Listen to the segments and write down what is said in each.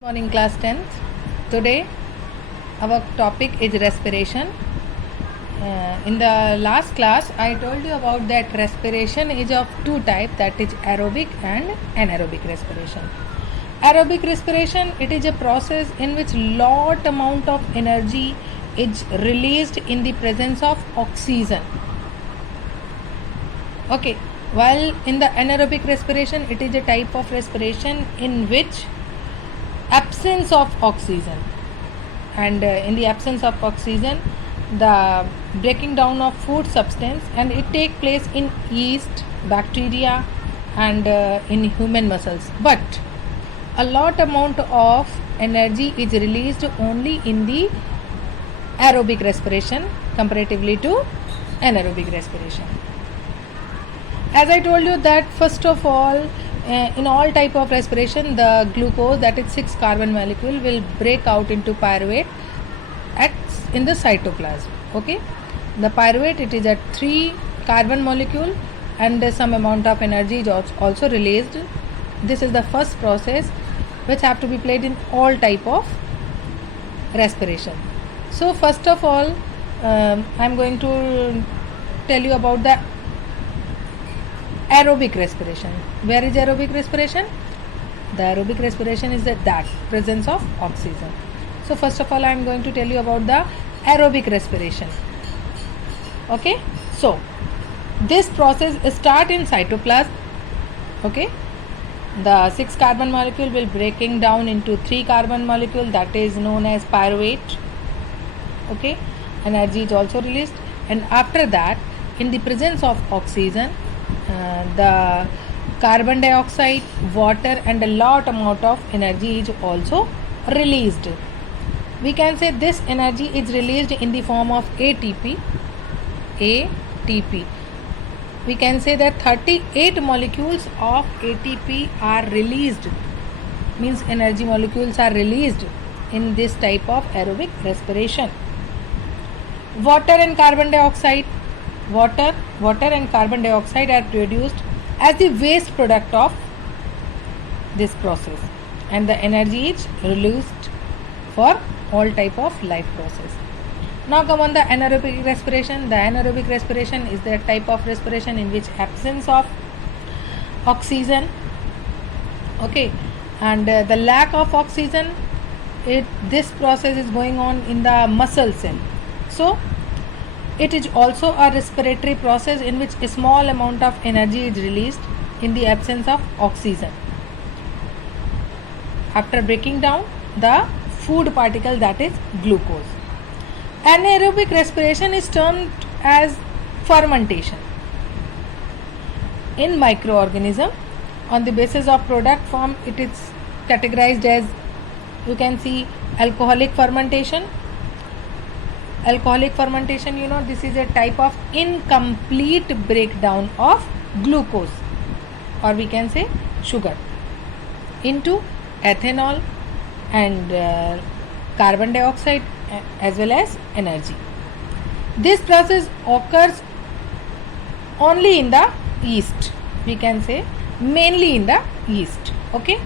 Morning class 10th. Today our topic is respiration. In the last class I told you about that respiration is of two types, that is aerobic and anaerobic respiration. Aerobic respiration, it is a process in which lot amount of energy is released in the presence of oxygen. Okay, while in the anaerobic respiration it is a type of respiration in which absence of oxygen, and in the absence of oxygen the breaking down of food substance, and it take place in yeast, bacteria, and in human muscles, but a lot amount of energy is released only in the aerobic respiration comparatively to anaerobic respiration. As I told you that first of all, in all type of respiration, the glucose, that is 6 carbon molecule, will break out into pyruvate in the cytoplasm. Okay, the pyruvate, it is at 3 carbon molecule, and some amount of energy is also released. This is the first process which have to be played in all type of respiration. So first of all, I am going to tell you about the aerobic respiration. Where is aerobic respiration? The aerobic respiration is that presence of oxygen. So first of all I am going to tell you about the aerobic respiration. Okay, so this process start in cytoplasm. Okay, the 6 carbon molecule will breaking down into 3 carbon molecule, that is known as pyruvate. Okay, energy is also released, and after that in the presence of oxygen, the carbon dioxide, water, and a lot amount of energy is also released. We can say this energy is released in the form of ATP. We can say that 38 molecules of ATP are released, means energy molecules are released in this type of aerobic respiration. Water and carbon dioxide are produced as the waste product of this process, and the energy is released for all type of life process. Now come on the anaerobic respiration. The anaerobic respiration is the type of respiration in which absence of oxygen, okay, and the lack of oxygen, this process is going on in the muscle cell. So it is also a respiratory process in which a small amount of energy is released in the absence of oxygen after breaking down the food particle, that is glucose. Anaerobic respiration is termed as fermentation. In microorganism, on the basis of product form, it is categorized as, you can see, alcoholic fermentation. Alcoholic fermentation, this is a type of incomplete breakdown of glucose, or we can say sugar, into ethanol and carbon dioxide as well as energy. This process occurs only in the yeast, we can say mainly in the yeast. Okay,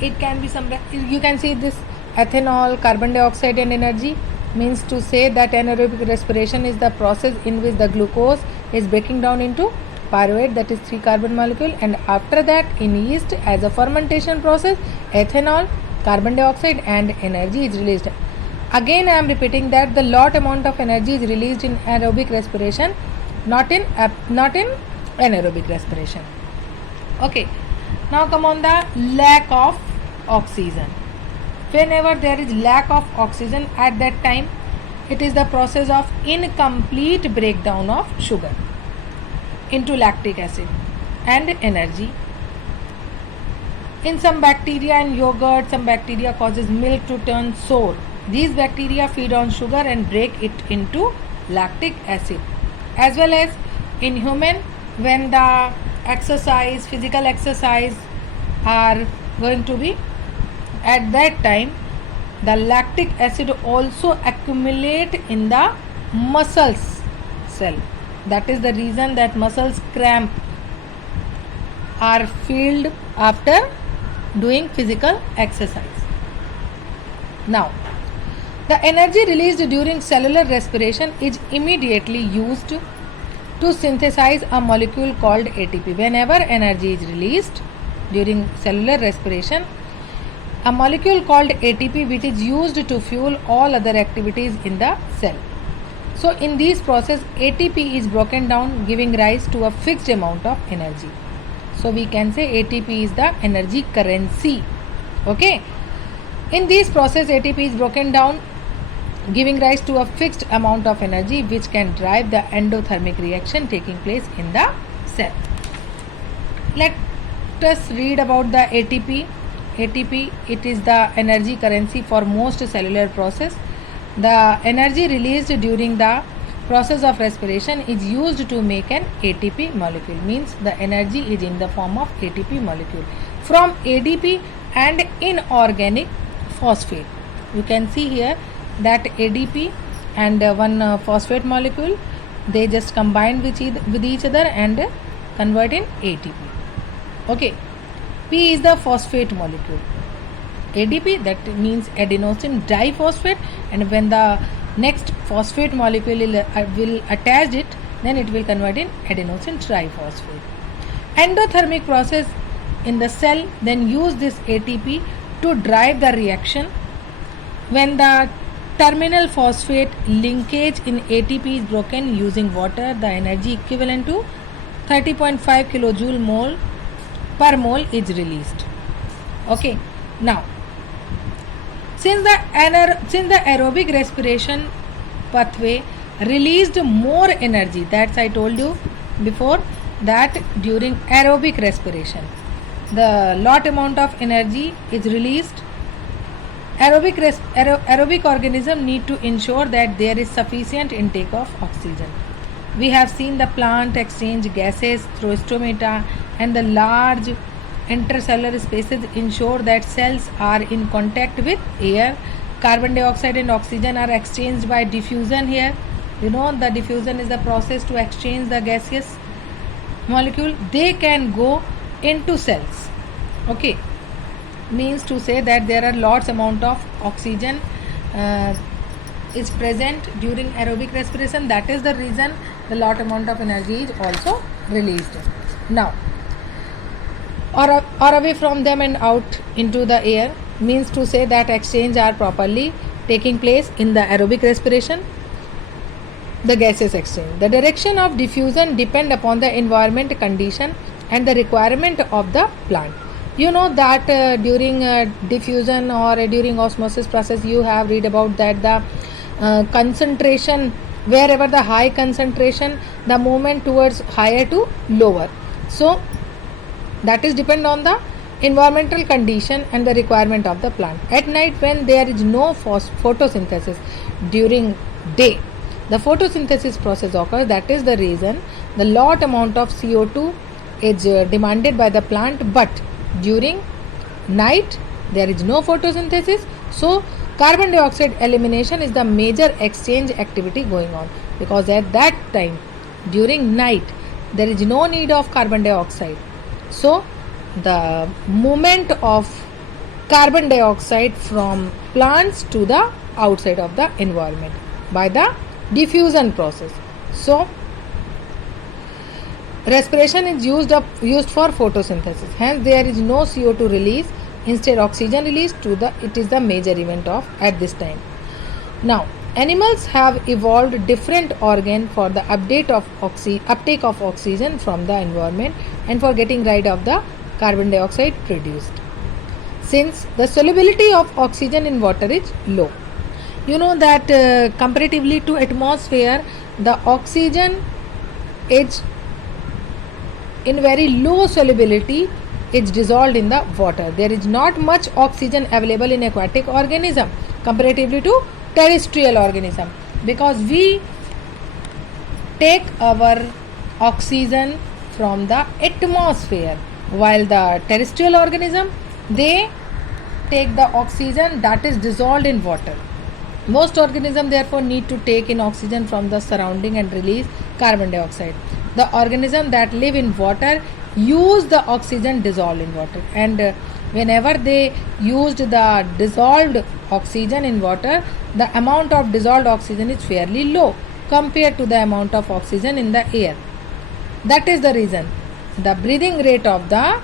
it can be some, you can see this ethanol, carbon dioxide, and energy, means to say that anaerobic respiration is the process in which the glucose is breaking down into pyruvate, that is 3 carbon molecule, and after that in yeast as a fermentation process, ethanol, carbon dioxide, and energy is released. Again I am repeating that the lot amount of energy is released in aerobic respiration, not in anaerobic respiration. Okay, now come on the lack of oxygen. Whenever there is lack of oxygen, at that time it is the process of incomplete breakdown of sugar into lactic acid and energy. In some bacteria and yogurt, some bacteria causes milk to turn sour. These bacteria feed on sugar and break it into lactic acid. As well as in human, when the physical exercise are going to be, at that time the lactic acid also accumulate in the muscles cell. That is the reason that muscles cramp are filled after doing physical exercise. Now, the energy released during cellular respiration is immediately used to synthesize a molecule called ATP. Whenever energy is released during cellular respiration, a molecule called ATP which is used to fuel all other activities in the cell. So in this process ATP is broken down, giving rise to a fixed amount of energy. So we can say ATP is the energy currency. Okay. In this process ATP is broken down, giving rise to a fixed amount of energy which can drive the endothermic reaction taking place in the cell. Let us read about the ATP. ATP, it is the energy currency for most cellular process. The energy released during the process of respiration is used to make an ATP molecule. Means the energy is in the form of ATP molecule from ADP and inorganic phosphate. You can see here that ADP and one phosphate molecule, they just combine with each other and convert in ATP. Okay. P is the phosphate molecule. ADP, that means adenosine diphosphate, and when the next phosphate molecule will attach it, then it will convert in adenosine triphosphate. Endothermic process in the cell then use this ATP to drive the reaction. When the terminal phosphate linkage in ATP is broken using water, the energy equivalent to 30.5 kilojoule mole per mole is released. Okay. Now, since the aerobic respiration pathway released more energy, that's I told you before that during aerobic respiration the lot amount of energy is released. Aerobic organism need to ensure that there is sufficient intake of oxygen. We have seen the plant exchange gases through stomata, and the large intercellular spaces ensure that cells are in contact with air. Carbon dioxide and oxygen are exchanged by diffusion here. You know, the diffusion is the process to exchange the gaseous molecule. They can go into cells. Okay. Means to say that there are lots amount of oxygen is present during aerobic respiration. That is the reason the lot amount of energy is also released. Now, or away from them and out into the air, means to say that exchange are properly taking place in the aerobic respiration, the gaseous exchange. The direction of diffusion depend upon the environment condition and the requirement of the plant. You know that during diffusion or during osmosis process you have read about that the concentration, wherever the high concentration, the movement towards higher to lower. So that is depend on the environmental condition and the requirement of the plant. At night when there is no photosynthesis, during day the photosynthesis process occurs. That is the reason the lot amount of CO2 is demanded by the plant, but during night there is no photosynthesis, so carbon dioxide elimination is the major exchange activity going on, because at that time during night there is no need of carbon dioxide. So the movement of carbon dioxide from plants to the outside of the environment by the diffusion process. So respiration is used for photosynthesis. Hence there is no CO2 release, instead oxygen release to the, it is the major event of at this time. Now, animals have evolved different organ for the uptake of oxygen from the environment and for getting rid of the carbon dioxide produced. Since the solubility of oxygen in water is low, you know that comparatively to atmosphere, the oxygen is in very low solubility, it's dissolved in the water. There is not much oxygen available in aquatic organism comparatively to terrestrial organism, because we take our oxygen from the atmosphere, while the terrestrial organism, they take the oxygen that is dissolved in water. Most organisms therefore need to take in oxygen from the surrounding and release carbon dioxide. The organisms that live in water use the oxygen dissolved in water, and Whenever they used the dissolved oxygen in water, the amount of dissolved oxygen is fairly low compared to the amount of oxygen in the air. That is the reason the breathing rate of the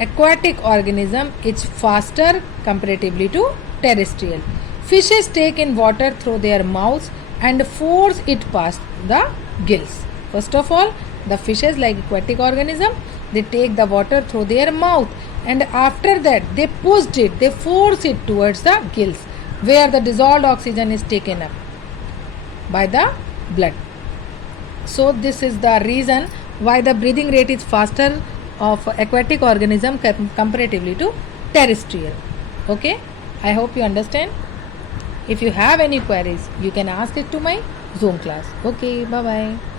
aquatic organism is faster comparatively to terrestrial. Fishes take in water through their mouths and force it past the gills. First of all, the fishes, like aquatic organism, they take the water through their mouth, and after that they force it towards the gills, where the dissolved oxygen is taken up by the blood. So this is the reason why the breathing rate is faster of aquatic organism comparatively to terrestrial. Okay, I hope you understand. If you have any queries, you can ask it to my Zoom class. Okay, bye bye.